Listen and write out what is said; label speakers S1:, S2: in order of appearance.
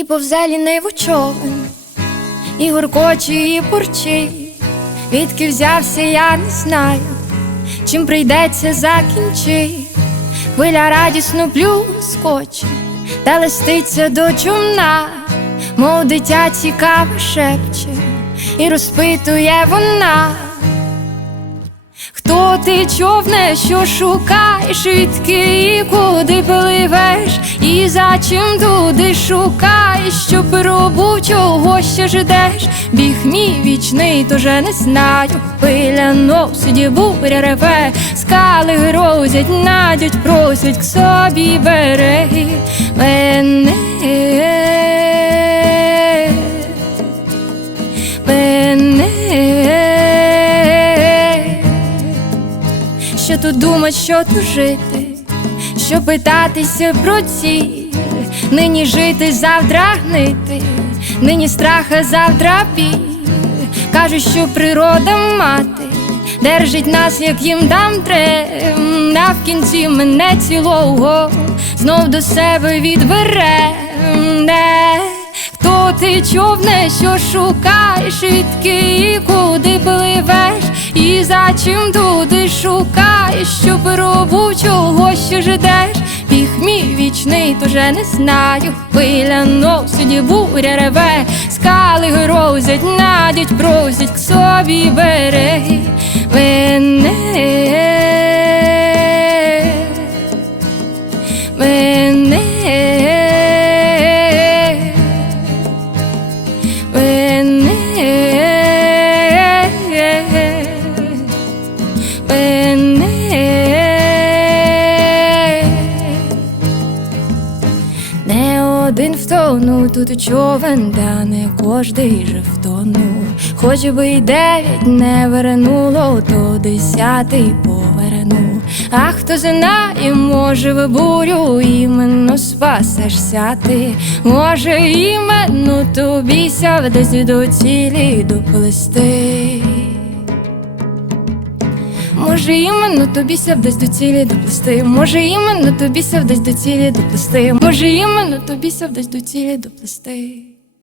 S1: і повзе ліниву човен, і гуркоче, і бурчить, відки взявся, я не знаю, чим прийдеться закінчить. Хвиля радісно плюскоче, та листиться до чумна, мов дитя цікаво шепче, і розпитує вона. Хто ти човне, що шукаєш, відки і куди пливеш, і за чим туди шукаєш, що пробув, чого ще ждеш, біг мій вічний, тоже не знаю. Пиля носить, буря реве, скали грозять, надять, просять к собі береги тут думать, що тут жити, що питатися про ціль, нині жити, завтра гнити, нині страха, завтра біль. Кажуть, що природа мати держить нас, як їм дам трем, а в кінці мене цілого знов до себе відбере. Не. Хто ти човне, що шукаєш, відки і куди пливеш, і за чим туди шукаєш, ще ждеш, біг мій вічний, тоже не знаю. Хвиля носить, буря реве, скали грозять, надять, просять к собі береги. Мене. Не один втонув тут човен, та не кожний же втонув. Хоч би й дев'ять не вернуло, то десятий повернув. А хто знає, може в бурю іменно спасешся ти, може іменно тобі ся десь до цілі доплести. Може, іменно тобі ся вдась до цілі доплести. Може, іменно тобі ся вдась до цілі доплести. Може, іменно тобі ся вдась до цілі доплести.